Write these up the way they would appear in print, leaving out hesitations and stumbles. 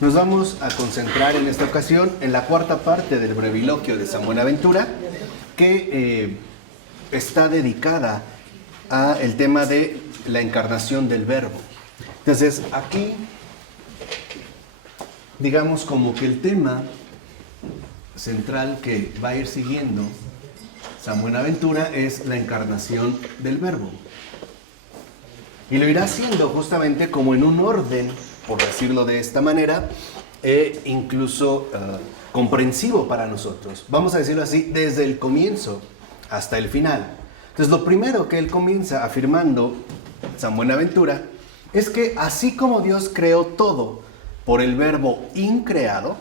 Nos vamos a concentrar en esta ocasión en la cuarta parte del breviloquio de San Buenaventura, que está dedicada al tema de la encarnación del Verbo. Entonces, aquí, digamos como que el tema central que va a ir siguiendo San Buenaventura es la encarnación del Verbo. Y lo irá haciendo justamente como en un orden, por decirlo de esta manera, incluso comprensivo para nosotros. Vamos a decirlo así, desde el comienzo hasta el final. Entonces, lo primero que él comienza afirmando, San Buenaventura, es que así como Dios creó todo por el Verbo increado,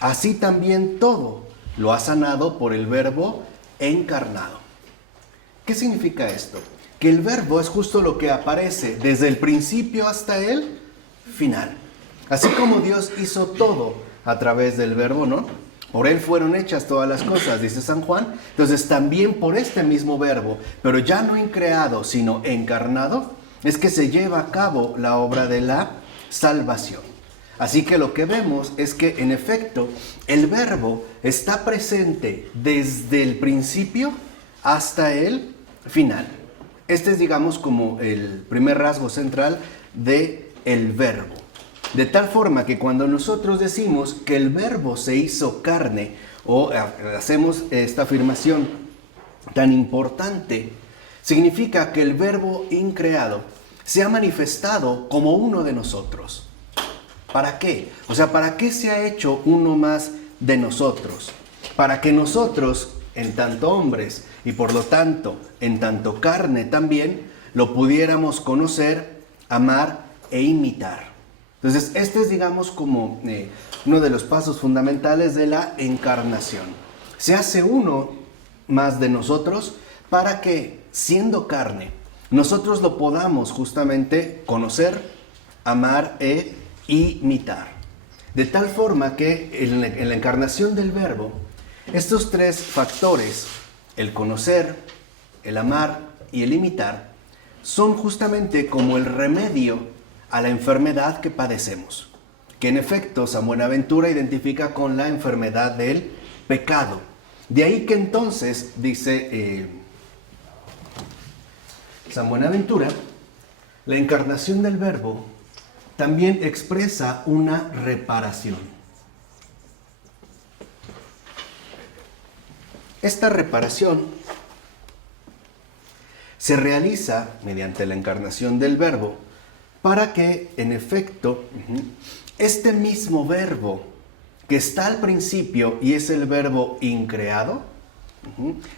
así también todo lo ha sanado por el Verbo encarnado. ¿Qué significa esto? Que el Verbo es justo lo que aparece desde el principio hasta el final. Así como Dios hizo todo a través del Verbo, ¿no? Por Él fueron hechas todas las cosas, dice San Juan. Entonces también por este mismo Verbo, pero ya no increado, sino encarnado, es que se lleva a cabo la obra de la salvación. Así que lo que vemos es que, en efecto, el Verbo está presente desde el principio hasta el final. Este es, digamos, como el primer rasgo central del Verbo. De tal forma que cuando nosotros decimos que el Verbo se hizo carne, o hacemos esta afirmación tan importante, significa que el Verbo increado se ha manifestado como uno de nosotros. ¿Para qué? O sea, ¿para qué se ha hecho uno más de nosotros? Para que nosotros, en tanto hombres, y por lo tanto, en tanto carne también, lo pudiéramos conocer, amar e imitar. Entonces, este es, digamos, como uno de los pasos fundamentales de la encarnación. Se hace uno más de nosotros para que, siendo carne, nosotros lo podamos justamente conocer, amar e imitar. De tal forma que en la encarnación del Verbo, estos tres factores, el conocer, el amar y el imitar, son justamente como el remedio a la enfermedad que padecemos, que en efecto San Buenaventura identifica con la enfermedad del pecado. De ahí que entonces, dice San Buenaventura, la encarnación del Verbo también expresa una reparación. Esta reparación se realiza mediante la encarnación del Verbo para que, en efecto, este mismo Verbo que está al principio y es el Verbo increado,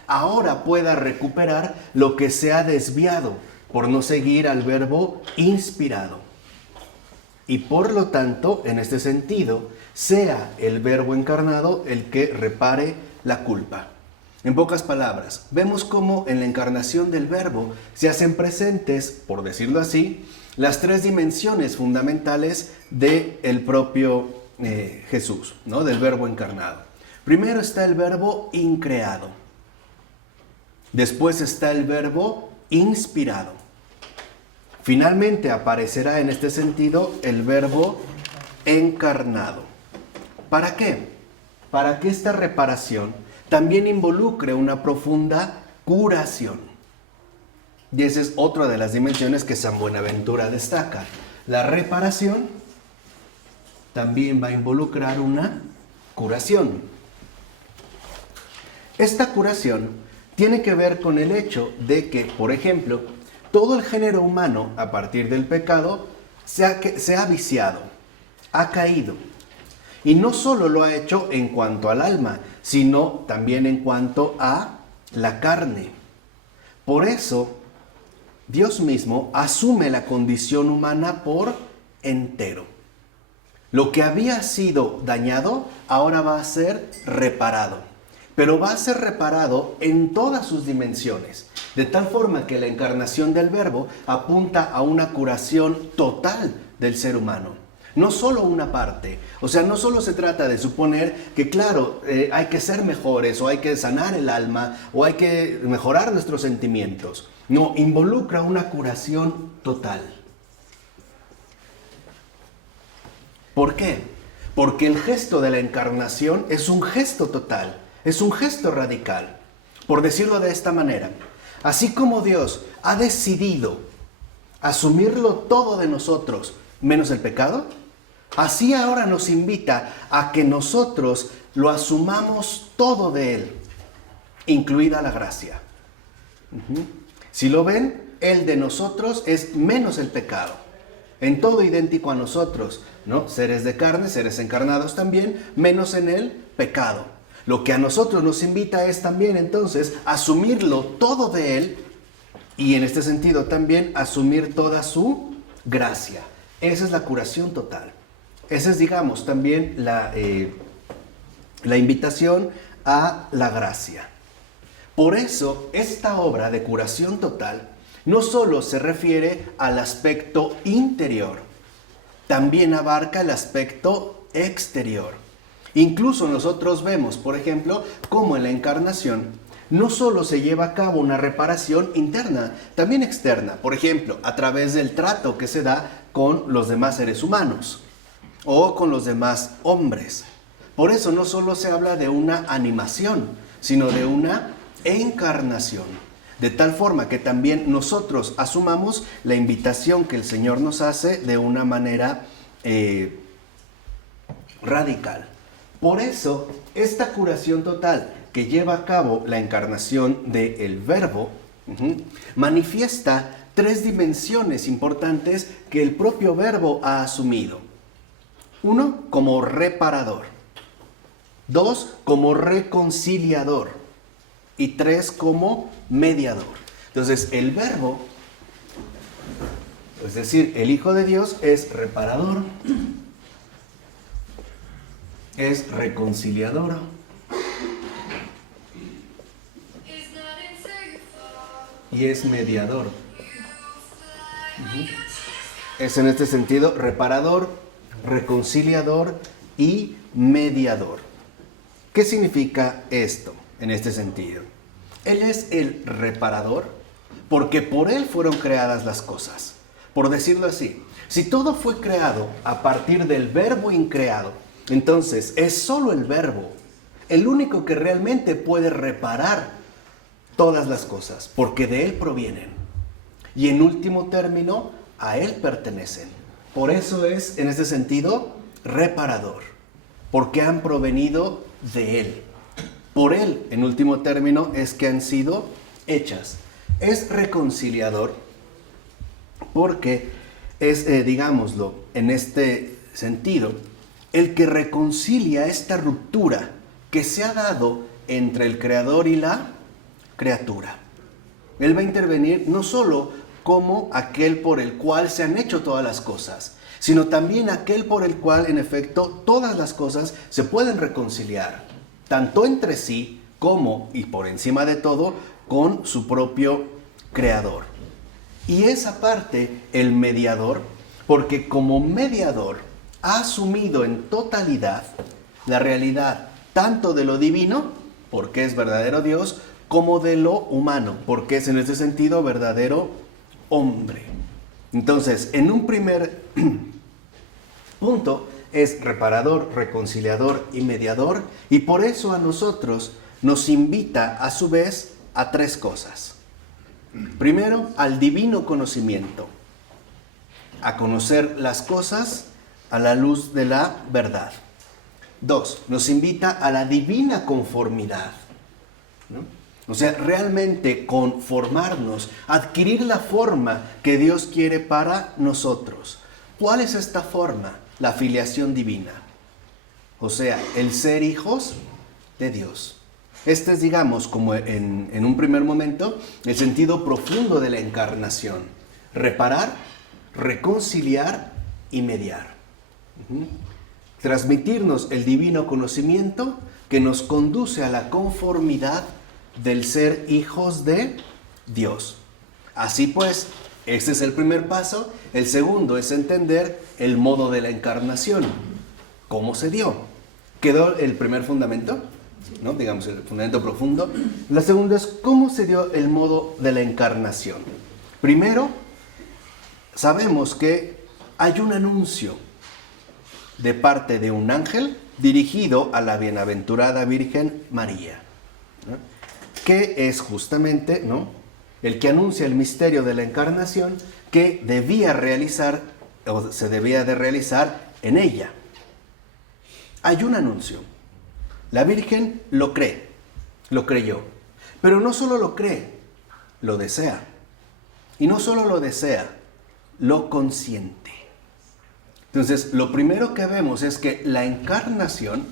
ahora pueda recuperar lo que se ha desviado por no seguir al Verbo inspirado. Y por lo tanto, en este sentido, sea el Verbo encarnado el que repare la culpa. En pocas palabras, vemos cómo en la encarnación del Verbo se hacen presentes, por decirlo así, las tres dimensiones fundamentales del propio Jesús, ¿no? Del Verbo encarnado. Primero está el Verbo increado. Después está el Verbo inspirado. Finalmente aparecerá en este sentido el Verbo encarnado. ¿Para qué? Para que esta reparación también involucre una profunda curación. Y esa es otra de las dimensiones que San Buenaventura destaca. La reparación también va a involucrar una curación. Esta curación tiene que ver con el hecho de que, por ejemplo, todo el género humano, a partir del pecado, se ha viciado, ha caído. Y no solo lo ha hecho en cuanto al alma, sino también en cuanto a la carne. Por eso, Dios mismo asume la condición humana por entero. Lo que había sido dañado, ahora va a ser reparado. Pero va a ser reparado en todas sus dimensiones. De tal forma que la encarnación del Verbo apunta a una curación total del ser humano. No solo una parte. O sea, no solo se trata de suponer que, claro, hay que ser mejores, o hay que sanar el alma, o hay que mejorar nuestros sentimientos. No, involucra una curación total. ¿Por qué? Porque el gesto de la encarnación es un gesto total, es un gesto radical. Por decirlo de esta manera, así como Dios ha decidido asumirlo todo de nosotros, menos el pecado, así ahora nos invita a que nosotros lo asumamos todo de Él, incluida la gracia. Si lo ven, el de nosotros es menos el pecado. En todo idéntico a nosotros, ¿no? Seres de carne, seres encarnados también, menos en el pecado. Lo que a nosotros nos invita es también entonces asumirlo todo de Él y en este sentido también asumir toda su gracia. Esa es la curación total. Esa es, digamos, también la invitación a la gracia. Por eso, esta obra de curación total no solo se refiere al aspecto interior, también abarca el aspecto exterior. Incluso nosotros vemos, por ejemplo, cómo en la encarnación no solo se lleva a cabo una reparación interna, también externa. Por ejemplo, a través del trato que se da con los demás seres humanos o con los demás hombres. Por eso no solo se habla de una animación, sino de una encarnación. De tal forma que también nosotros asumamos la invitación que el Señor nos hace de una manera radical. Por eso, esta curación total que lleva a cabo la encarnación del Verbo, manifiesta 3 dimensiones importantes que el propio Verbo ha asumido. 1, como reparador. 2, como reconciliador. Y 3, como mediador. Entonces, el Verbo, es decir, el Hijo de Dios, es reparador, es reconciliador y es mediador. Es en este sentido reparador, reconciliador y mediador. ¿Qué significa esto en este sentido? Él es el reparador porque por Él fueron creadas las cosas. Por decirlo así, si todo fue creado a partir del Verbo increado, entonces es solo el Verbo el único que realmente puede reparar todas las cosas, porque de Él provienen. Y en último término, a Él pertenecen. Por eso es, en ese sentido, reparador, porque han provenido de Él. Por Él, en último término, es que han sido hechas. Es reconciliador porque es, digámoslo, en este sentido, el que reconcilia esta ruptura que se ha dado entre el Creador y la criatura. Él va a intervenir no solo como aquel por el cual se han hecho todas las cosas, sino también aquel por el cual, en efecto, todas las cosas se pueden reconciliar, tanto entre sí como, y por encima de todo, con su propio Creador. Y es aparte el mediador, porque como mediador ha asumido en totalidad la realidad tanto de lo divino, porque es verdadero Dios, como de lo humano, porque es en este sentido verdadero hombre. Entonces, en un primer punto, es reparador, reconciliador y mediador, y por eso a nosotros nos invita a su vez a 3 cosas. Primero, al divino conocimiento, a conocer las cosas a la luz de la verdad. 2, nos invita a la divina conformidad, ¿no? O sea, realmente conformarnos, adquirir la forma que Dios quiere para nosotros. ¿Cuál es esta forma? La filiación divina. O sea, el ser hijos de Dios. Este es, digamos, como en un primer momento, el sentido profundo de la encarnación. Reparar, reconciliar y mediar. Transmitirnos el divino conocimiento que nos conduce a la conformidad del ser hijos de Dios. Así pues, este es el primer paso. El segundo es entender el modo de la encarnación. ¿Cómo se dio? ¿Quedó el primer fundamento? ¿No? Digamos, el fundamento profundo. La segunda es cómo se dio el modo de la encarnación. Primero, sabemos que hay un anuncio. de parte de un ángel dirigido a la bienaventurada Virgen María, ¿no? Que es justamente, ¿no?, el que anuncia el misterio de la encarnación que debía realizar, o se debía de realizar en ella. Hay un anuncio. La Virgen lo cree, lo creyó. Pero no solo lo cree, lo desea. Y no solo lo desea, lo consiente. Entonces, lo primero que vemos es que la encarnación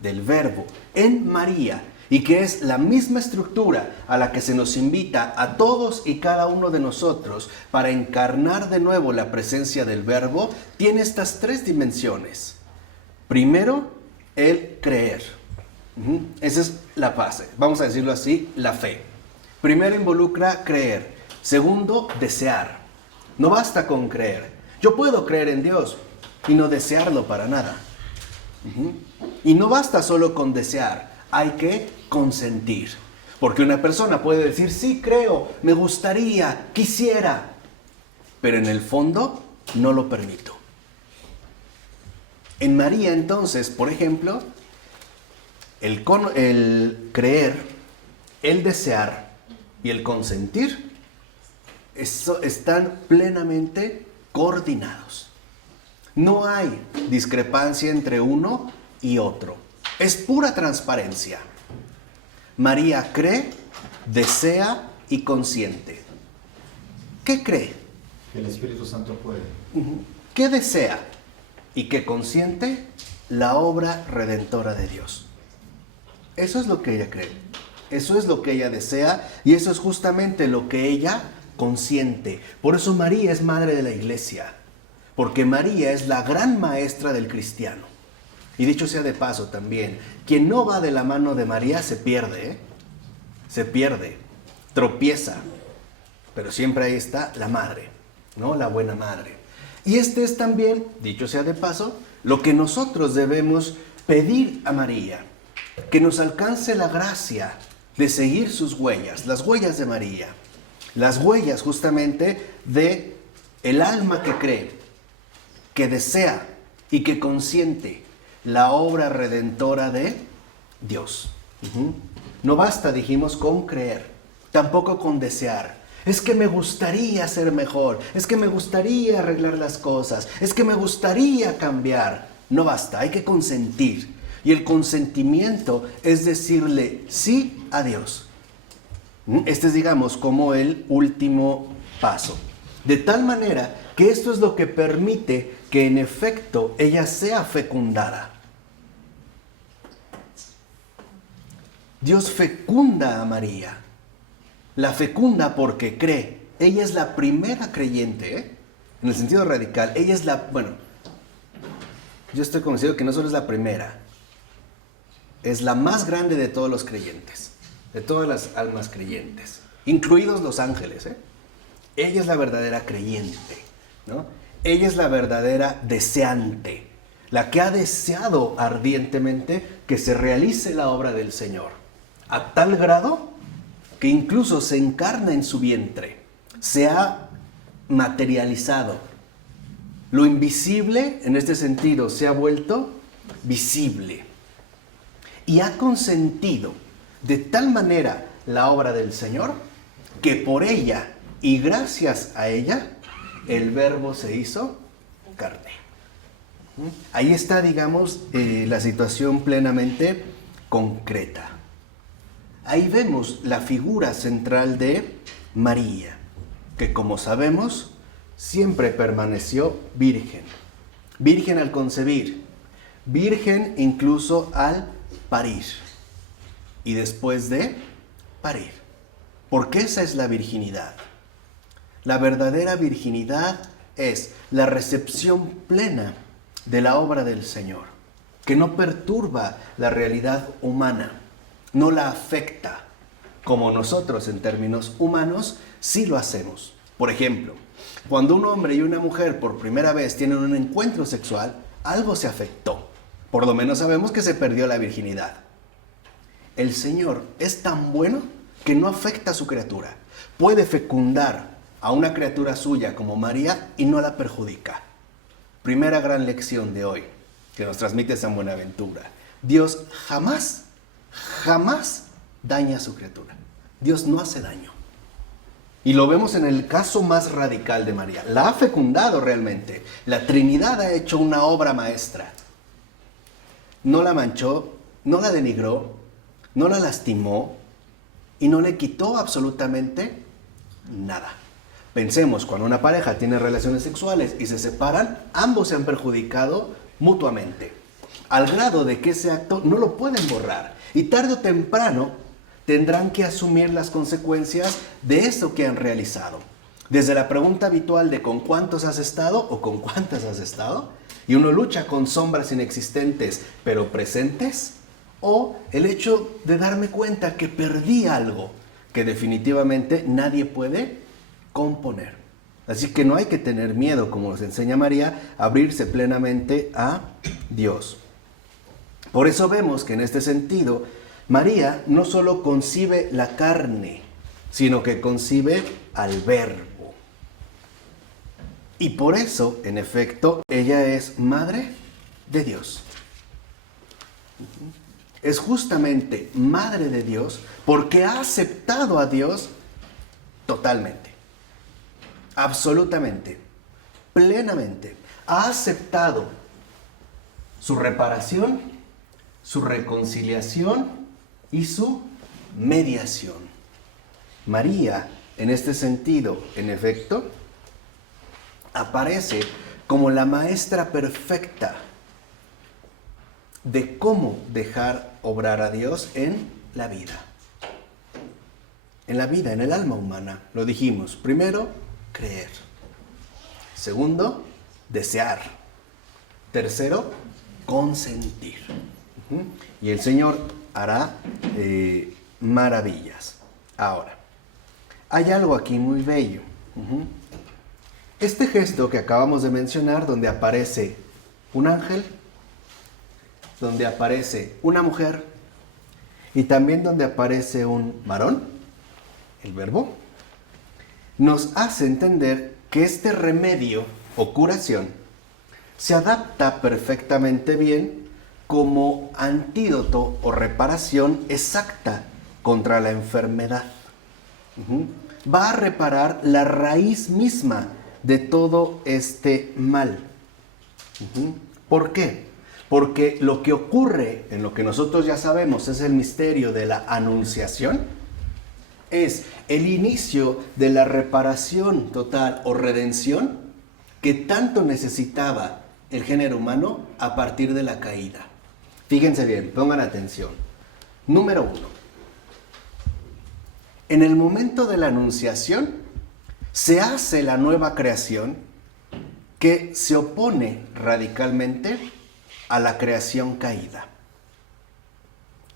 del Verbo en María, y que es la misma estructura a la que se nos invita a todos y cada uno de nosotros para encarnar de nuevo la presencia del Verbo, tiene estas tres dimensiones. Primero, el creer. Esa es la base, vamos a decirlo así, la fe. Primero involucra creer. Segundo, desear. No basta con creer. Yo puedo creer en Dios y no desearlo para nada. Y no basta solo con desear, hay que consentir. Porque una persona puede decir, sí creo, me gustaría, quisiera, pero en el fondo no lo permito. En María entonces, por ejemplo, el creer, el desear y el consentir están plenamente coordinados. No hay discrepancia entre uno y otro. Es pura transparencia. María cree, desea y consiente. ¿Qué cree? Que el Espíritu Santo puede. ¿Qué desea? ¿Y qué consiente? La obra redentora de Dios. Eso es lo que ella cree. Eso es lo que ella desea y eso es justamente lo que ella consiente. Por eso María es madre de la iglesia. Porque María es la gran maestra del cristiano. Y dicho sea de paso también, quien no va de la mano de María se pierde, se pierde, tropieza. Pero siempre ahí está la madre, ¿no? La buena madre. Y este es también, dicho sea de paso, lo que nosotros debemos pedir a María. Que nos alcance la gracia de seguir sus huellas, las huellas de María. Las huellas justamente de el alma que cree, que desea y que consiente la obra redentora de Dios. No basta, dijimos, con creer, tampoco con desear. Es que me gustaría ser mejor, es que me gustaría arreglar las cosas, es que me gustaría cambiar. No basta, hay que consentir. Y el consentimiento es decirle sí a Dios. Este es, digamos, como el último paso. De tal manera que esto es lo que permite que en efecto ella sea fecundada. Dios fecunda a María. La fecunda porque cree. Ella es la primera creyente, en el sentido radical. Ella es la, yo estoy convencido que no solo es la primera, es la más grande de todos los creyentes, de todas las almas creyentes, incluidos los ángeles. Ella es la verdadera creyente, ¿no? Ella es la verdadera deseante, la que ha deseado ardientemente que se realice la obra del Señor, a tal grado que incluso se encarna en su vientre, se ha materializado. Lo invisible, en este sentido, se ha vuelto visible. Y ha consentido de tal manera la obra del Señor que por ella y gracias a ella el Verbo se hizo carne. Ahí está, digamos, la situación plenamente concreta. Ahí vemos la figura central de María, que como sabemos siempre permaneció virgen. Virgen al concebir, virgen incluso al parir y después de parir. Porque esa es la virginidad. La verdadera virginidad es la recepción plena de la obra del Señor, que no perturba la realidad humana, no la afecta, como nosotros en términos humanos sí lo hacemos. Por ejemplo, cuando un hombre y una mujer por primera vez tienen un encuentro sexual, algo se afectó. Por lo menos sabemos que se perdió la virginidad. El Señor es tan bueno que no afecta a su criatura. Puede fecundar a una criatura suya como María y no la perjudica. Primera gran lección de hoy que nos transmite San Buenaventura. Dios jamás daña a su criatura. Dios no hace daño. Y lo vemos en el caso más radical de María. La ha fecundado realmente. La Trinidad ha hecho una obra maestra. No la manchó, no la denigró, no la lastimó y no le quitó absolutamente nada. Pensemos, cuando una pareja tiene relaciones sexuales y se separan, ambos se han perjudicado mutuamente, al grado de que ese acto no lo pueden borrar. Y tarde o temprano tendrán que asumir las consecuencias de eso que han realizado. Desde la pregunta habitual de ¿con cuántos has estado o con cuántas has estado? Y uno lucha con sombras inexistentes pero presentes, o el hecho de darme cuenta que perdí algo que definitivamente nadie puede componer. Así que no hay que tener miedo, como nos enseña María, a abrirse plenamente a Dios. Por eso vemos que en este sentido, María no solo concibe la carne, sino que concibe al Verbo. Y por eso, en efecto, ella es madre de Dios. Es justamente madre de Dios porque ha aceptado a Dios totalmente, absolutamente, plenamente. Ha aceptado su reparación, su reconciliación y su mediación. María, en este sentido, en efecto, aparece como la maestra perfecta de cómo dejar obrar a Dios en la vida. En la vida, en el alma humana, lo dijimos. Primero, creer. Segundo, desear. Tercero, consentir. Y el Señor hará maravillas. Ahora, hay algo aquí muy bello. Este gesto que acabamos de mencionar, donde aparece un ángel, donde aparece una mujer y también donde aparece un varón, el Verbo, nos hace entender que este remedio o curación se adapta perfectamente bien como antídoto o reparación exacta contra la enfermedad. Va a reparar la raíz misma de todo este mal. ¿Por qué? Porque lo que ocurre, en lo que nosotros ya sabemos, es el misterio de la anunciación, es el inicio de la reparación total o redención que tanto necesitaba el género humano a partir de la caída. Fíjense bien, pongan atención. Número 1. En el momento de la anunciación se hace la nueva creación que se opone radicalmente a la creación caída.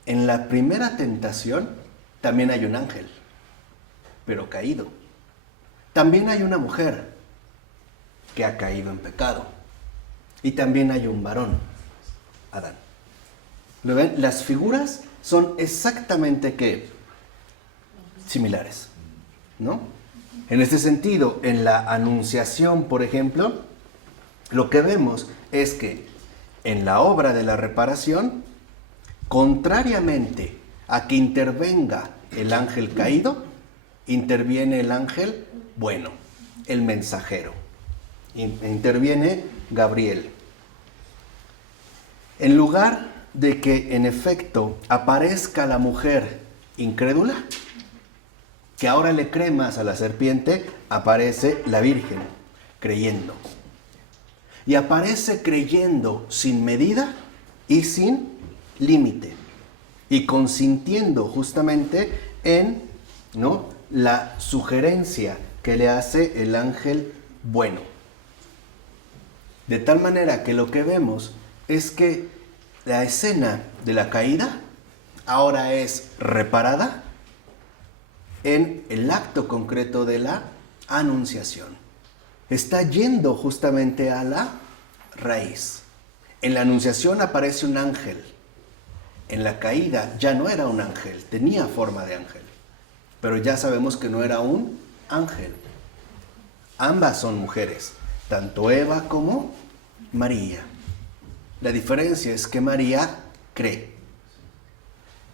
En la primera tentación también hay un ángel, pero caído. También hay una mujer que ha caído en pecado. Y también hay un varón, Adán. ¿Lo ven? Las figuras son exactamente ¿qué? Similares, ¿no? En este sentido, en la anunciación, por ejemplo, lo que vemos es que en la obra de la reparación, contrariamente a que intervenga el ángel caído, interviene el ángel bueno, el mensajero. Interviene Gabriel. En lugar de que en efecto aparezca la mujer incrédula, que ahora le cree más a la serpiente, aparece la Virgen creyendo. Y aparece creyendo sin medida y sin límite. Y consintiendo justamente en, ¿no?, la sugerencia que le hace el ángel bueno. De tal manera que lo que vemos es que la escena de la caída ahora es reparada en el acto concreto de la anunciación. Está yendo justamente a la raíz. En la anunciación aparece un ángel. En la caída ya no era un ángel, tenía forma de ángel. Pero ya sabemos que no era un ángel. Ambas son mujeres, tanto Eva como María. La diferencia es que María cree.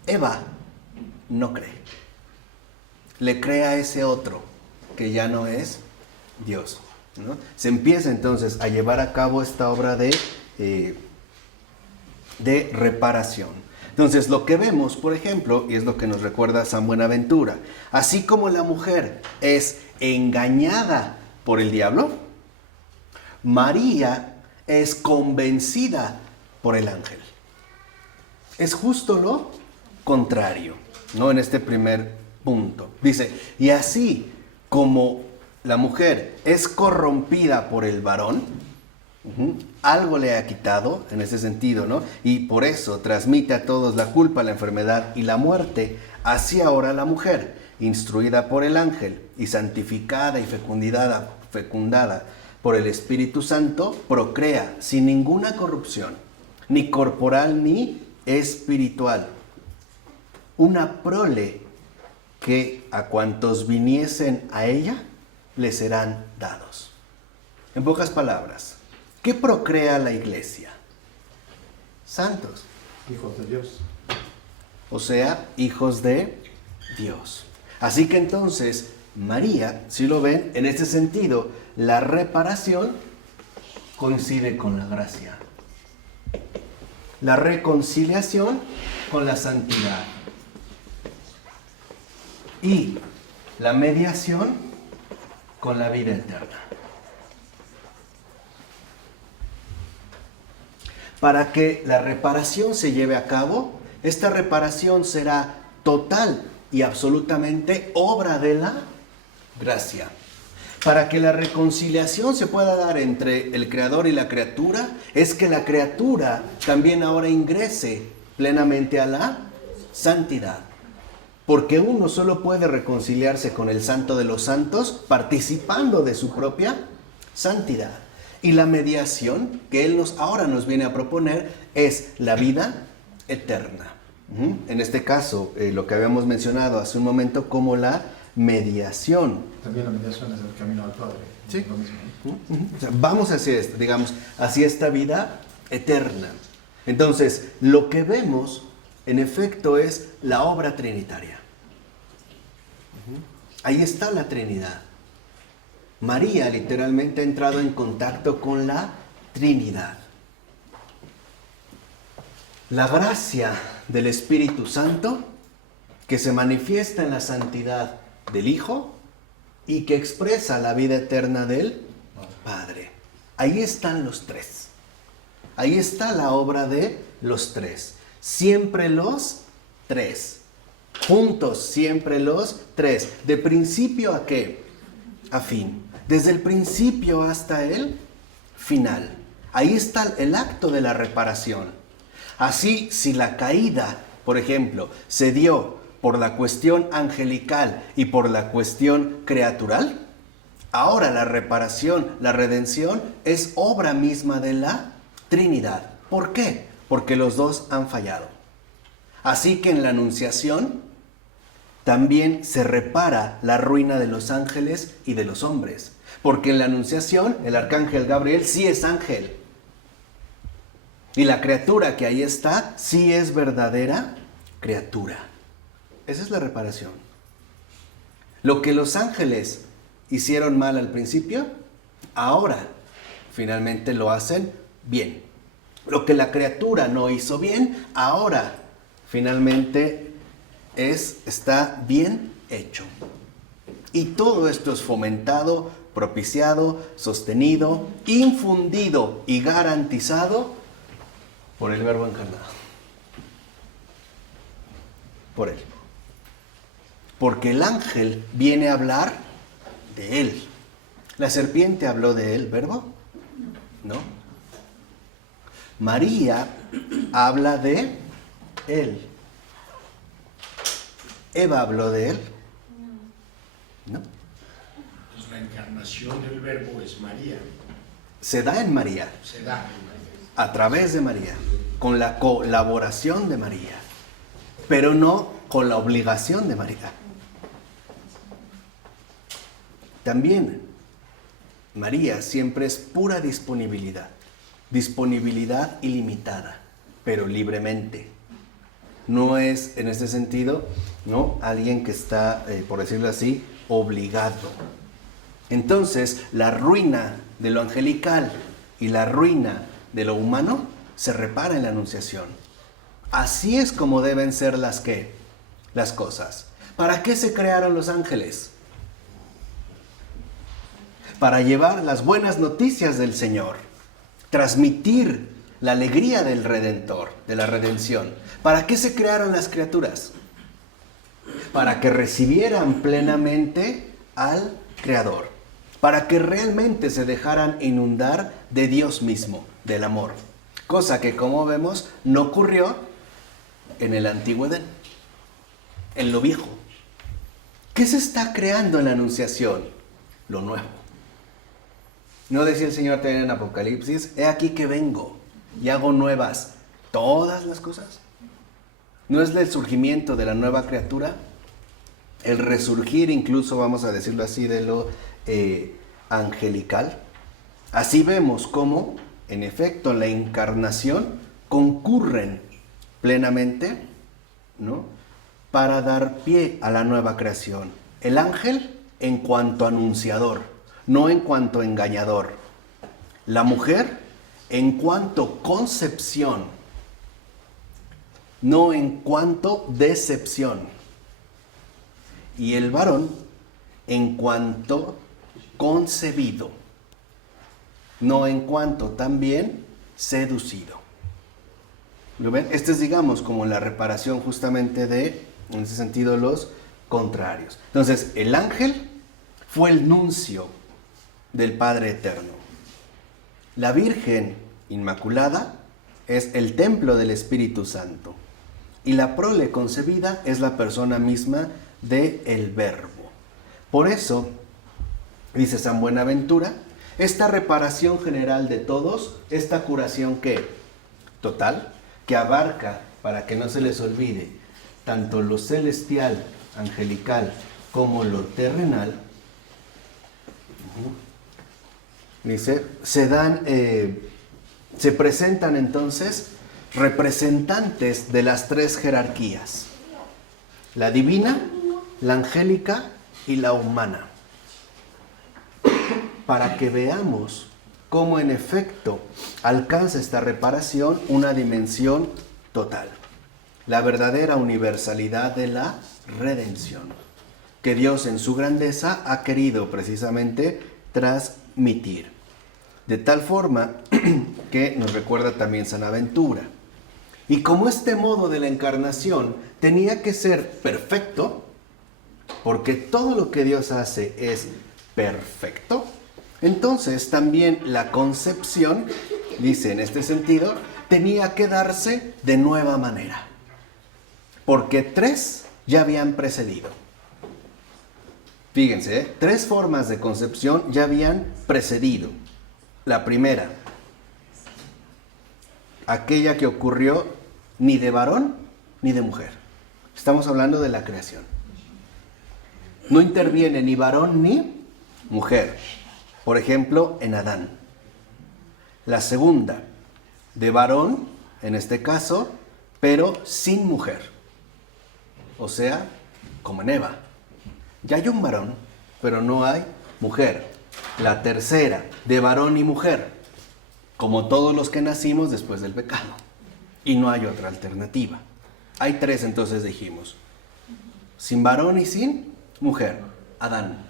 Eva no cree. Le cree a ese otro que ya no es Dios, ¿no? Se empieza entonces a llevar a cabo esta obra de reparación. Entonces lo que vemos, por ejemplo, y es lo que nos recuerda San Buenaventura, así como la mujer es engañada por el diablo, María es convencida por el ángel. Es justo lo contrario, ¿no? En este primer punto. Dice, y así como la mujer es corrompida por el varón, algo le ha quitado en ese sentido, ¿no? Y por eso transmite a todos la culpa, la enfermedad y la muerte. Así ahora la mujer, instruida por el ángel y santificada y fecundada por el Espíritu Santo, procrea sin ninguna corrupción, ni corporal ni espiritual, una prole que a cuantos viniesen a ella le serán dados. En pocas palabras, ¿qué procrea la iglesia? Santos. Hijos de Dios. O sea, hijos de Dios. Así que entonces, María, si lo ven, en este sentido, la reparación coincide con la gracia. La reconciliación con la santidad. Y la mediación con la vida eterna. Para que la reparación se lleve a cabo, esta reparación será total y absolutamente obra de la gracia. Para que la reconciliación se pueda dar entre el Creador y la criatura, es que la criatura también ahora ingrese plenamente a la santidad. Porque uno solo puede reconciliarse con el Santo de los Santos participando de su propia santidad. Y la mediación que Él ahora nos viene a proponer es la vida eterna. En este caso, lo que habíamos mencionado hace un momento como la mediación. También la mediación es el camino al Padre. Sí. Lo mismo. O sea, vamos hacia esto, digamos, hacia esta vida eterna. Entonces, lo que vemos, en efecto, es la obra trinitaria. Ahí está la Trinidad. María literalmente ha entrado en contacto con la Trinidad. La gracia del Espíritu Santo que se manifiesta en la santidad del Hijo y que expresa la vida eterna del Padre. Ahí están los tres. Ahí está la obra de los tres. Siempre los tres. Juntos, siempre los tres. ¿De principio a qué? A fin. Desde el principio hasta el final. Ahí está el acto de la reparación. Así, si la caída, por ejemplo, se dio por la cuestión angelical y por la cuestión creatural, ahora la reparación, la redención, es obra misma de la Trinidad. ¿Por qué? Porque los dos han fallado. Así que en la Anunciación también se repara la ruina de los ángeles y de los hombres. Porque en la Anunciación el arcángel Gabriel sí es ángel. Y la criatura que ahí está sí es verdadera criatura. Esa es la reparación. Lo que los ángeles hicieron mal al principio, ahora finalmente lo hacen bien. Lo que la criatura no hizo bien, ahora finalmente está bien hecho. Y todo esto es fomentado, propiciado, sostenido, infundido y garantizado por el Verbo encarnado. Por Él. Porque el ángel viene a hablar de Él. ¿La serpiente habló de Él, Verbo? No. María habla de Él. ¿Eva habló de Él? No. Pues la encarnación del Verbo es María. Se da en María. Se da en María. A través de María. Con la colaboración de María. Pero no con la obligación de María. También María siempre es pura disponibilidad. disponibilidad ilimitada, pero libremente. No es, en este sentido, ¿no?, alguien que está, por decirlo así, obligado. Entonces, la ruina de lo angelical y la ruina de lo humano se repara en la Anunciación. Así es como deben ser las cosas. ¿Para qué se crearon los ángeles? Para llevar las buenas noticias del Señor, transmitir la alegría del Redentor, de la redención. ¿Para qué se crearon las criaturas? Para que recibieran plenamente al Creador, para que realmente se dejaran inundar de Dios mismo, del amor. Cosa que, como vemos, no ocurrió en el antiguo Edén, en lo viejo. ¿Qué se está creando en la Anunciación? Lo nuevo. ¿No decía el Señor también en Apocalipsis? He aquí que vengo y hago nuevas todas las cosas. ¿No es el surgimiento de la nueva criatura? El resurgir, incluso vamos a decirlo así, de lo angelical. Así vemos cómo, en efecto, la encarnación concurren plenamente, ¿no?, para dar pie a la nueva creación. El ángel en cuanto anunciador, no en cuanto engañador. La mujer en cuanto concepción, no en cuanto decepción. Y el varón en cuanto concebido, no en cuanto también seducido. ¿Lo ven? Este es, digamos, como la reparación justamente de, en ese sentido, los contrarios. Entonces, el ángel fue el nuncio del Padre Eterno. La Virgen Inmaculada es el templo del Espíritu Santo. Y la prole concebida es la persona misma del Verbo. Por eso, dice San Buenaventura, esta reparación general de todos, esta curación que total, que abarca, para que no se les olvide, tanto lo celestial, angelical, como lo terrenal, dice, se presentan entonces representantes de las tres jerarquías: la divina, la angélica y la humana, para que veamos cómo en efecto alcanza esta reparación una dimensión total, la verdadera universalidad de la redención, que Dios en su grandeza ha querido precisamente transmitir. De tal forma que nos recuerda también San Aventura. Y como este modo de la encarnación tenía que ser perfecto, porque todo lo que Dios hace es perfecto, entonces también la concepción, dice en este sentido, tenía que darse de nueva manera, porque tres ya habían precedido. Fíjense, tres formas de concepción ya habían precedido. La primera, aquella que ocurrió ni de varón ni de mujer. Estamos hablando de la creación. No interviene ni varón ni mujer. Por ejemplo, en Adán. La segunda, de varón, en este caso, pero sin mujer. O sea, como en Eva. Ya hay un varón, pero no hay mujer. La tercera, de varón y mujer, como todos los que nacimos después del pecado. Y no hay otra alternativa. Hay tres, entonces dijimos. Sin varón y sin mujer, Adán.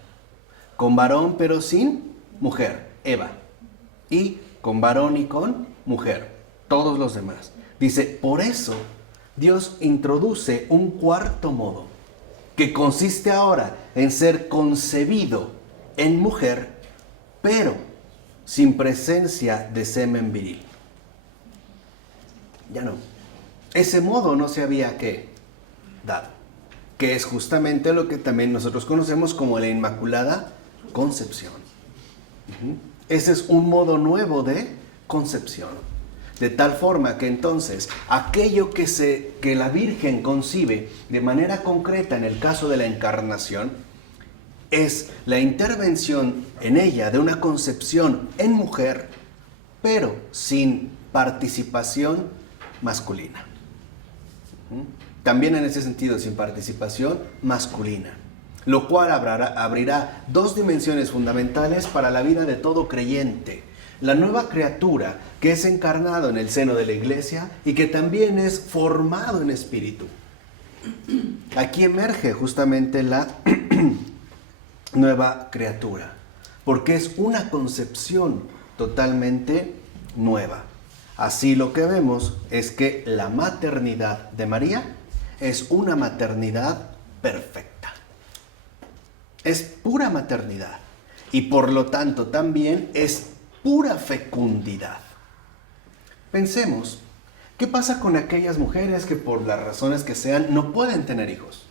Con varón pero sin mujer, Eva. Y con varón y con mujer, todos los demás. Dice, por eso Dios introduce un cuarto modo, que consiste ahora en ser concebido en mujer, pero sin presencia de semen viril. Ya no. Ese modo no se había dado, que es justamente lo que también nosotros conocemos como la Inmaculada Concepción. Ese es un modo nuevo de concepción. De tal forma que entonces aquello que la Virgen concibe de manera concreta en el caso de la encarnación es la intervención en ella de una concepción en mujer pero sin participación masculina. También en ese sentido, sin participación masculina. Lo cual abrirá dos dimensiones fundamentales para la vida de todo creyente. La nueva criatura que es encarnado en el seno de la iglesia y que también es formado en espíritu. Aquí emerge justamente la nueva criatura, porque es una concepción totalmente nueva. Así lo que vemos es que la maternidad de María es una maternidad perfecta. Es pura maternidad y por lo tanto también es pura fecundidad. Pensemos, ¿qué pasa con aquellas mujeres que por las razones que sean no pueden tener hijos?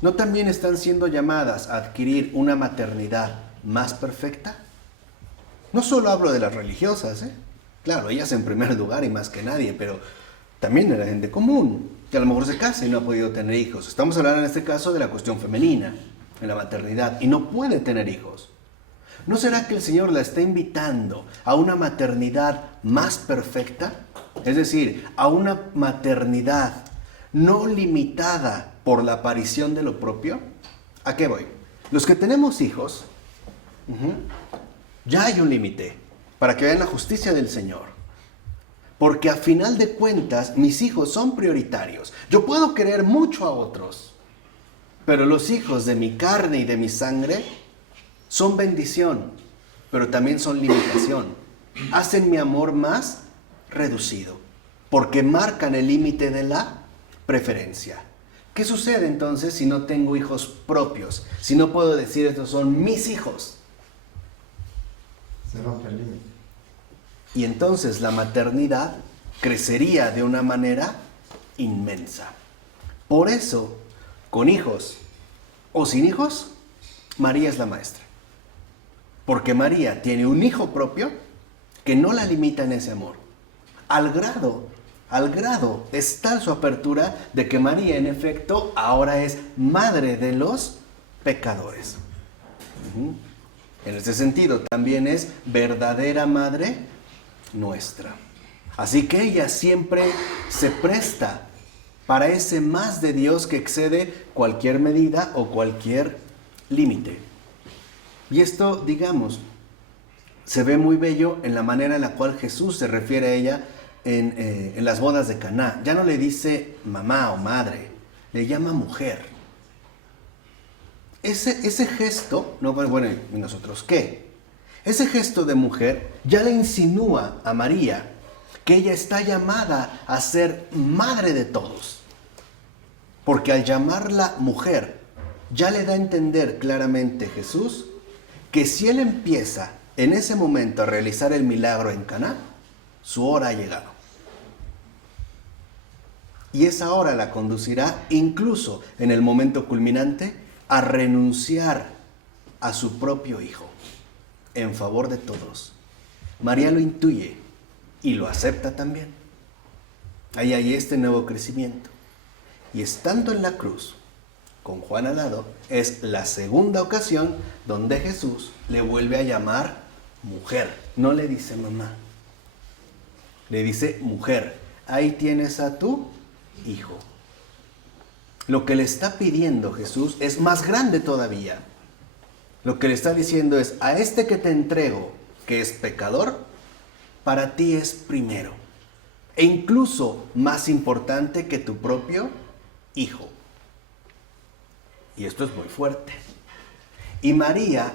¿No también están siendo llamadas a adquirir una maternidad más perfecta? No solo hablo de las religiosas, claro, ellas en primer lugar y más que nadie, pero también de la gente común, que a lo mejor se casa y no ha podido tener hijos. Estamos hablando en este caso de la cuestión femenina, de la maternidad, y no puede tener hijos. ¿No será que el Señor la está invitando a una maternidad más perfecta? Es decir, a una maternidad no limitada por la aparición de lo propio. ¿A qué voy? Los que tenemos hijos, ya hay un límite para que vean la justicia del Señor. Porque a final de cuentas, mis hijos son prioritarios. Yo puedo querer mucho a otros, pero los hijos de mi carne y de mi sangre son bendición, pero también son limitación. Hacen mi amor más reducido, porque marcan el límite de la preferencia. ¿Qué sucede entonces si no tengo hijos propios? Si no puedo decir estos son mis hijos. Se rompe el límite. Y entonces la maternidad crecería de una manera inmensa. Por eso, con hijos o sin hijos, María es la maestra. Porque María tiene un hijo propio que no la limita en ese amor. Al grado es tal su apertura de que María en efecto ahora es madre de los pecadores. En ese sentido también es verdadera madre nuestra. Así que ella siempre se presta para ese más de Dios que excede cualquier medida o cualquier límite. Y esto, digamos, se ve muy bello en la manera en la cual Jesús se refiere a ella en las bodas de Caná. Ya no le dice mamá o madre, le llama mujer. Ese gesto, no, bueno, ¿y nosotros qué? Ese gesto de mujer ya le insinúa a María que ella está llamada a ser madre de todos. Porque al llamarla mujer, ya le da a entender claramente Jesús que si él empieza en ese momento a realizar el milagro en Caná, su hora ha llegado. Y esa hora la conducirá incluso en el momento culminante a renunciar a su propio hijo en favor de todos. María lo intuye y lo acepta también. Ahí hay este nuevo crecimiento. Y estando en la cruz, con Juan al lado, es la segunda ocasión donde Jesús le vuelve a llamar mujer. No le dice mamá, le dice mujer. Ahí tienes a tu hijo. Lo que le está pidiendo Jesús es más grande todavía. Lo que le está diciendo es, a este que te entrego, que es pecador, para ti es primero. E incluso más importante que tu propio hijo. Y esto es muy fuerte. Y María,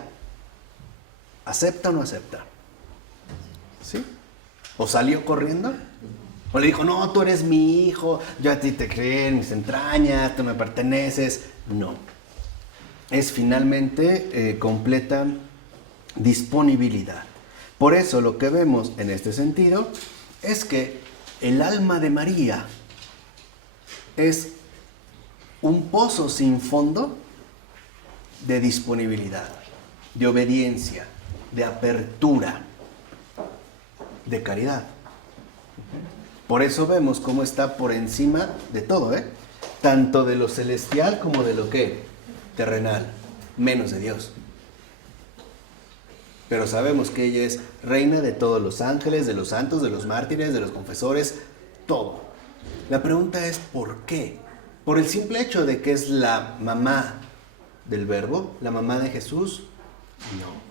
¿acepta o no acepta? ¿Sí? ¿O salió corriendo? ¿O le dijo, no, tú eres mi hijo, yo a ti te creé en mis entrañas, tú me perteneces? No. Es finalmente completa disponibilidad. Por eso lo que vemos en este sentido es que el alma de María es un pozo sin fondo de disponibilidad, de obediencia, de apertura, de caridad. Por eso vemos cómo está por encima de todo, tanto de lo celestial como de lo que terrenal, menos de Dios. pero sabemos que ella es reina de todos los ángeles, de los santos, de los mártires, de los confesores, todo. La pregunta es ¿por qué? ¿Por el simple hecho de que es la mamá del Verbo, la mamá de Jesús? No.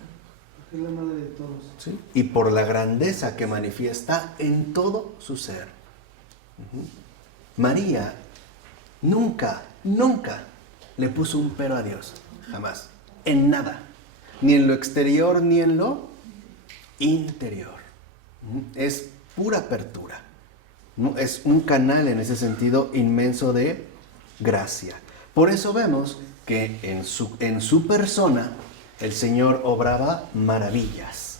Es la madre de todos. ¿Sí? Y por la grandeza que manifiesta en todo su ser. María nunca le puso un pero a Dios, jamás, en nada, ni en lo exterior ni en lo interior. Es pura apertura, ¿no? Es un canal en ese sentido inmenso de gracia. Por eso vemos que en su persona el Señor obraba maravillas,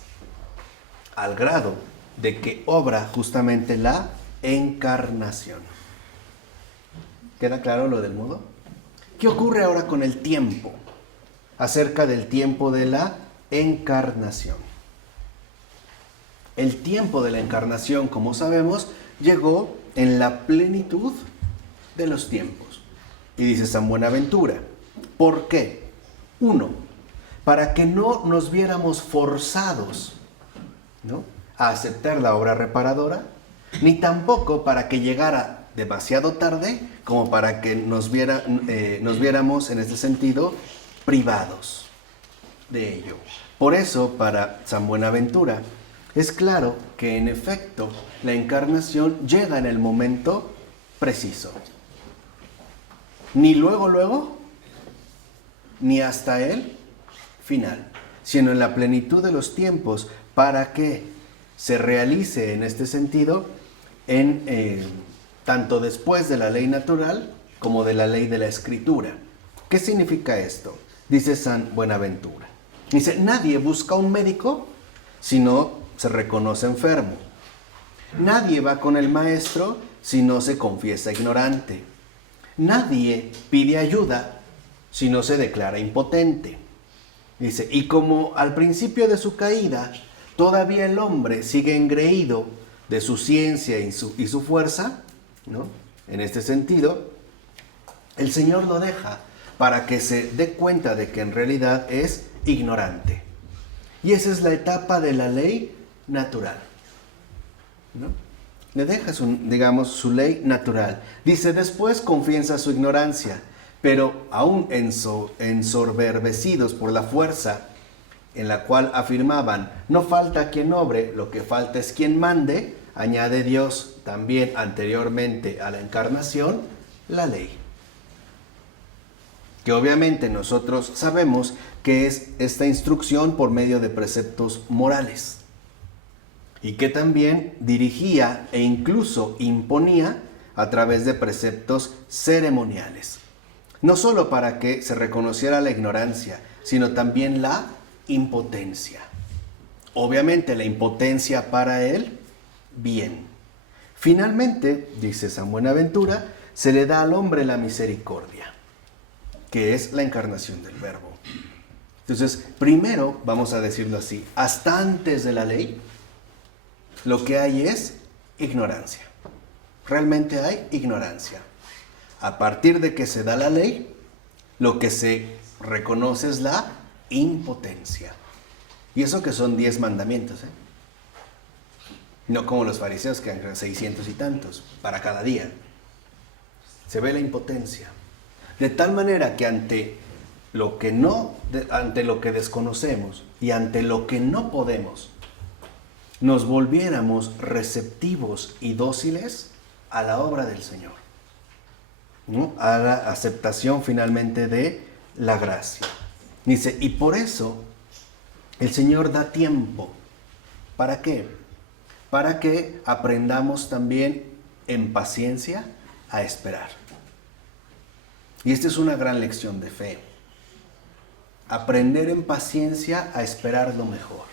al grado de que obra justamente la encarnación. ¿Queda claro lo del modo? ¿Qué ocurre ahora con el tiempo? Acerca del tiempo de la encarnación. El tiempo de la encarnación, como sabemos, llegó en la plenitud de los tiempos. Y dice San Buenaventura, ¿por qué? 1, para que no nos viéramos forzados, ¿no?, a aceptar la obra reparadora, ni tampoco para que llegara demasiado tarde como para que nos viéramos en este sentido privados de ello. Por eso, para San Buenaventura, es claro que en efecto la encarnación llega en el momento preciso. Ni luego, ni hasta el final, sino en la plenitud de los tiempos para que se realice en este sentido tanto después de la ley natural como de la ley de la Escritura. ¿Qué significa esto? Dice San Buenaventura. Dice, nadie busca un médico si no se reconoce enfermo. Nadie va con el maestro si no se confiesa ignorante. Nadie pide ayuda si no se declara impotente. Dice, y como al principio de su caída todavía el hombre sigue engreído de su ciencia y su fuerza, ¿no?, en este sentido, el Señor lo deja para que se dé cuenta de que en realidad es ignorante. Y esa es la etapa de la ley natural, ¿no? Le deja su ley natural. Dice, después confiesa su ignorancia, pero aún ensoberbecidos por la fuerza en la cual afirmaban, no falta quien obre, lo que falta es quien mande, añade Dios también anteriormente a la encarnación, la ley. Que obviamente nosotros sabemos que es esta instrucción por medio de preceptos morales. Y que también dirigía e incluso imponía a través de preceptos ceremoniales. No solo para que se reconociera la ignorancia, sino también la impotencia. Obviamente la impotencia para el bien. Finalmente, dice San Buenaventura, se le da al hombre la misericordia, que es la encarnación del Verbo. Entonces, primero, vamos a decirlo así, hasta antes de la ley, lo que hay es ignorancia. Realmente hay ignorancia. A partir de que se da la ley, lo que se reconoce es la impotencia. Y eso que son 10 mandamientos, no como los fariseos que han 600 y tantos para cada día. Se ve la impotencia. De tal manera que ante lo que desconocemos y ante lo que no podemos, nos volviéramos receptivos y dóciles a la obra del Señor, ¿no?, a la aceptación finalmente de la gracia. Dice, y por eso el Señor da tiempo. ¿Para qué? Para que aprendamos también en paciencia a esperar. Y esta es una gran lección de fe. Aprender en paciencia a esperar lo mejor,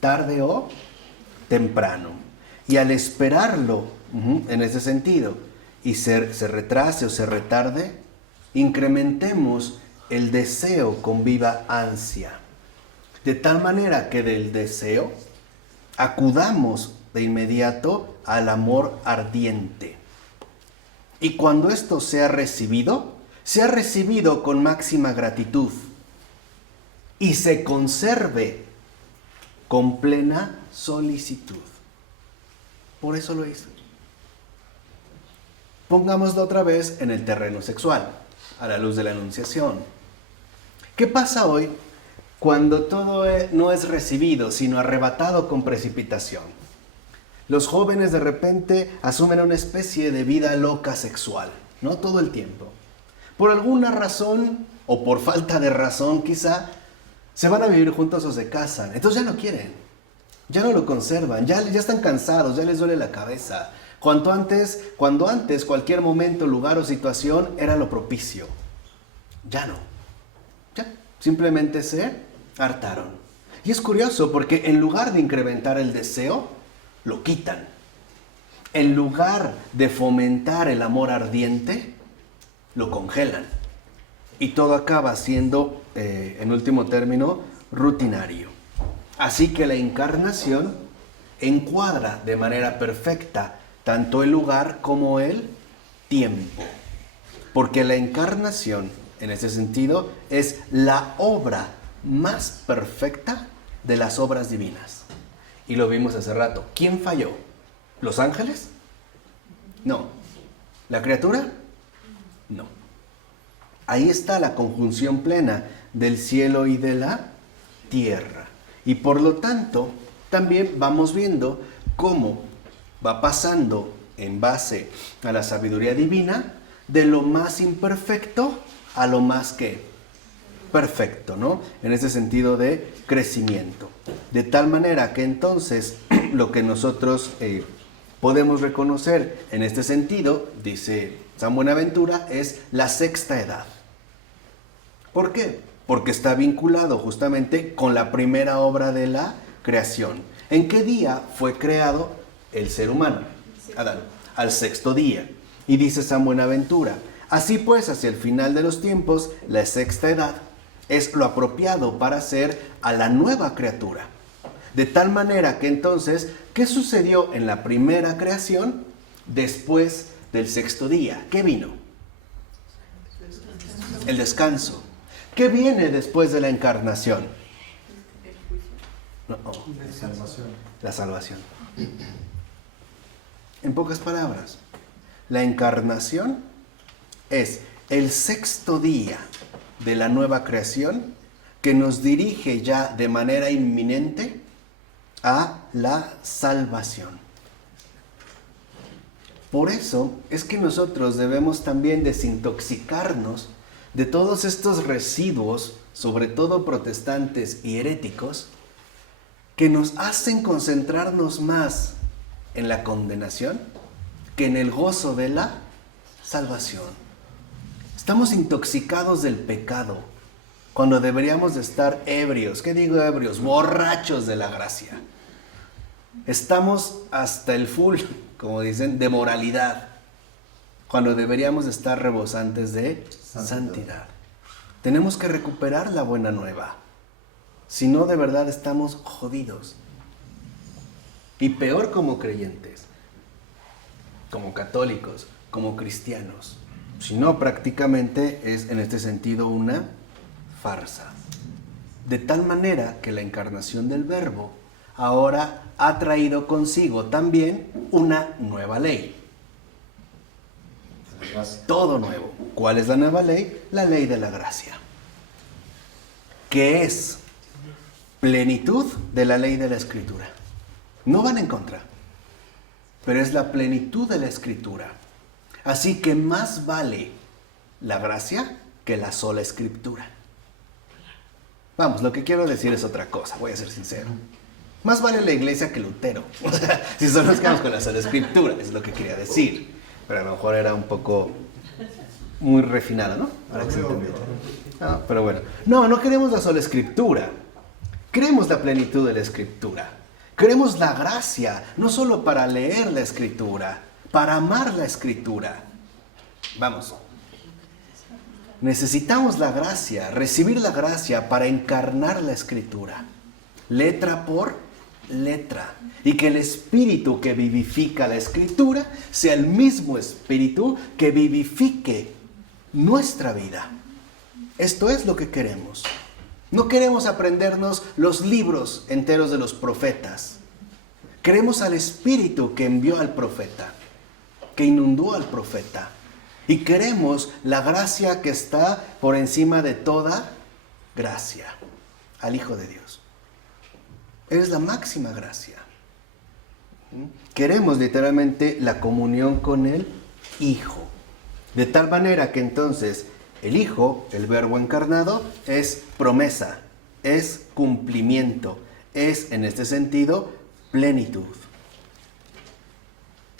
tarde o temprano. Y al esperarlo, en ese sentido, y se retrase o se retarde, incrementemos el deseo con viva ansia. De tal manera que del deseo acudamos de inmediato al amor ardiente. Y cuando esto sea recibido con máxima gratitud y se conserve con plena solicitud. Por eso lo hizo. Pongámoslo otra vez en el terreno sexual, a la luz de la Anunciación. ¿Qué pasa hoy cuando todo no es recibido, sino arrebatado con precipitación? Los jóvenes de repente asumen una especie de vida loca sexual, ¿no? Todo el tiempo. Por alguna razón, o por falta de razón quizá, se van a vivir juntos o se casan. Entonces ya no quieren, ya no lo conservan, ya están cansados, ya les duele la cabeza. Cuando antes, cualquier momento, lugar o situación era lo propicio. Ya no. Ya, simplemente se hartaron. Y es curioso porque en lugar de incrementar el deseo, lo quitan. En lugar de fomentar el amor ardiente, lo congelan. Y todo acaba siendo, en último término, rutinario. Así que la encarnación encuadra de manera perfecta tanto el lugar como el tiempo. Porque la encarnación, en ese sentido, es la obra más perfecta de las obras divinas. Y lo vimos hace rato. ¿Quién falló? ¿Los ángeles? No. ¿La criatura? No. Ahí está la conjunción plena del cielo y de la tierra. Y por lo tanto, también vamos viendo cómo va pasando en base a la sabiduría divina de lo más imperfecto a lo más que perfecto, ¿no? En ese sentido de crecimiento. De tal manera que entonces lo que nosotros podemos reconocer en este sentido, dice San Buenaventura, es la sexta edad. ¿Por qué? Porque está vinculado justamente con la primera obra de la creación. ¿En qué día fue creado el ser humano? Adán. Al sexto día. Y dice San Buenaventura, así pues, hacia el final de los tiempos, la sexta edad es lo apropiado para hacer a la nueva criatura. De tal manera que entonces, ¿qué sucedió en la primera creación después del sexto día? ¿Qué vino? El descanso. ¿Qué viene después de la encarnación? No, La salvación. la salvación. En pocas palabras, la encarnación es el sexto día de la nueva creación que nos dirige ya de manera inminente a la salvación. Por eso es que nosotros debemos también desintoxicarnos de todos estos residuos, sobre todo protestantes y heréticos, que nos hacen concentrarnos más en la condenación que en el gozo de la salvación. Estamos intoxicados del pecado cuando deberíamos de estar ebrios. ¿Qué digo ebrios? Borrachos de la gracia. Estamos hasta el full, como dicen, de moralidad, cuando deberíamos de estar rebosantes de santidad. Tenemos que recuperar la buena nueva. Si no, de verdad estamos jodidos. Y peor como creyentes, como católicos, como cristianos. Si no, prácticamente es en este sentido una farsa. De tal manera que la encarnación del Verbo ahora ha traído consigo también una nueva ley. Todo nuevo. ¿Cuál es la nueva ley? La ley de la gracia. Que es plenitud de la ley de la Escritura. No van en contra, pero es la plenitud de la Escritura. Así que más vale la gracia que la sola Escritura. Vamos, lo que quiero decir es otra cosa, voy a ser sincero. Más vale la iglesia que Lutero. O sea, si solo nos quedamos con la sola Escritura, es lo que quería decir. Pero a lo mejor era un poco muy refinada, ¿no? Para que se entendiera. No, pero bueno. No queremos la sola Escritura. Queremos la plenitud de la Escritura. Queremos la gracia, no solo para leer la Escritura, para amar la Escritura. Vamos. Necesitamos la gracia, recibir la gracia para encarnar la Escritura. Letra por letra. Y que el Espíritu que vivifica la Escritura sea el mismo Espíritu que vivifique nuestra vida. Esto es lo que queremos. No queremos aprendernos los libros enteros de los profetas. Queremos al Espíritu que envió al profeta, que inundó al profeta. Y queremos la gracia que está por encima de toda gracia, al Hijo de Dios. Es la máxima gracia. Queremos literalmente la comunión con el Hijo. De tal manera que entonces el Hijo, el Verbo encarnado, es promesa, es cumplimiento, es en este sentido plenitud.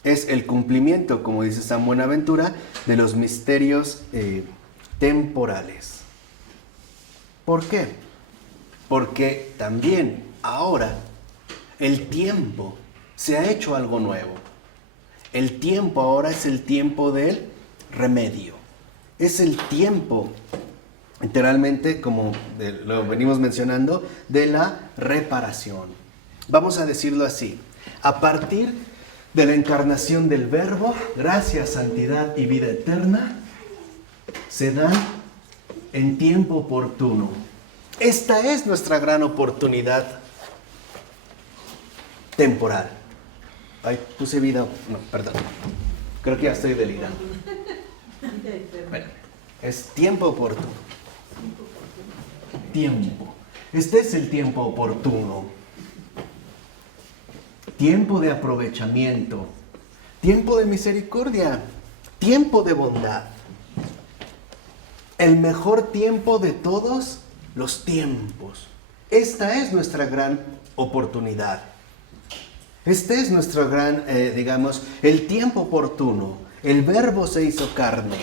Es el cumplimiento, como dice San Buenaventura, de los misterios temporales. ¿Por qué? Porque también ahora el tiempo se ha hecho algo nuevo. El tiempo ahora es el tiempo del remedio. Es el tiempo, literalmente, como lo venimos mencionando, de la reparación. Vamos a decirlo así. A partir de la encarnación del Verbo, gracia, santidad y vida eterna, se dan en tiempo oportuno. Esta es nuestra gran oportunidad temporal. Ay, puse vida. No, perdón. Creo que ya estoy delirando. Bueno, es tiempo oportuno. Tiempo. Este es el tiempo oportuno. Tiempo de aprovechamiento. Tiempo de misericordia. Tiempo de bondad. El mejor tiempo de todos los tiempos. Esta es nuestra gran oportunidad. Este es nuestro gran, el tiempo oportuno. El Verbo se hizo carne.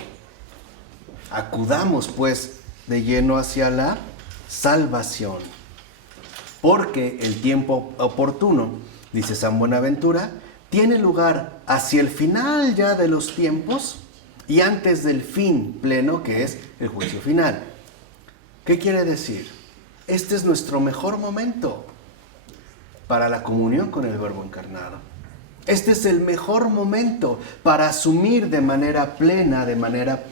Acudamos, pues, de lleno hacia la salvación. Porque el tiempo oportuno, dice San Buenaventura, tiene lugar hacia el final ya de los tiempos y antes del fin pleno, que es el juicio final. ¿Qué quiere decir? Este es nuestro mejor momento para la comunión con el Verbo encarnado. Este es el mejor momento para asumir de manera plena, de manera,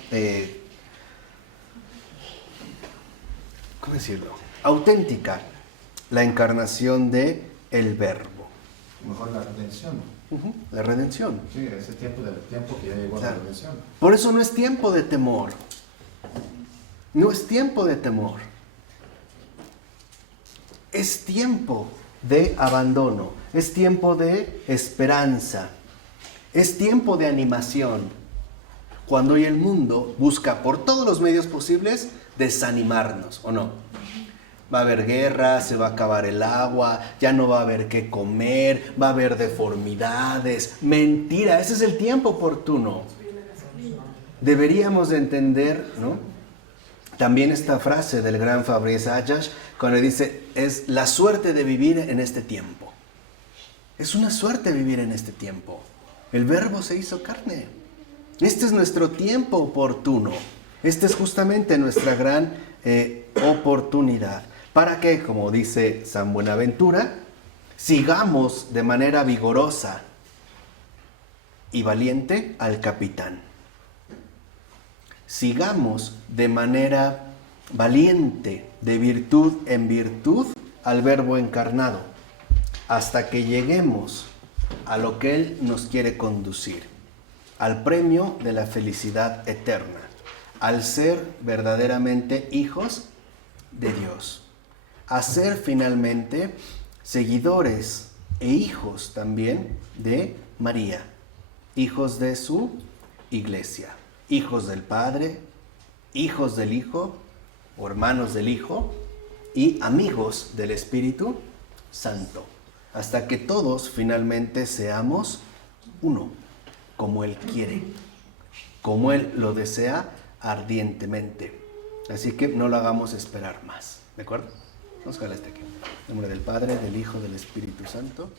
¿cómo decirlo?, auténtica, la encarnación de el Verbo. Mejor la redención. La redención. Sí, ese tiempo del tiempo que ya llegó a la redención. Por eso no es tiempo de temor. No es tiempo de temor. Es tiempo de abandono. Es tiempo de esperanza. Es tiempo de animación. Cuando hoy el mundo busca por todos los medios posibles desanimarnos, ¿o no? Va a haber guerra, se va a acabar el agua, ya no va a haber qué comer, va a haber deformidades. Mentira, ese es el tiempo oportuno. Deberíamos de entender, ¿no?, también esta frase del gran Fabrice Ayash, cuando dice, es la suerte de vivir en este tiempo. Es una suerte vivir en este tiempo. El Verbo se hizo carne. Este es nuestro tiempo oportuno. Esta es justamente nuestra gran oportunidad. Para que, como dice San Buenaventura, sigamos de manera vigorosa y valiente al capitán. Sigamos de manera valiente, de virtud en virtud, al Verbo encarnado, hasta que lleguemos a lo que Él nos quiere conducir, al premio de la felicidad eterna, al ser verdaderamente hijos de Dios, a ser finalmente seguidores e hijos también de María, hijos de su iglesia, hijos del Padre, hijos del Hijo o hermanos del Hijo y amigos del Espíritu Santo, hasta que todos finalmente seamos uno, como Él quiere, como Él lo desea ardientemente. Así que no lo hagamos esperar más, ¿de acuerdo? Vamos a dejar hasta aquí. En nombre del Padre, del Hijo, del Espíritu Santo.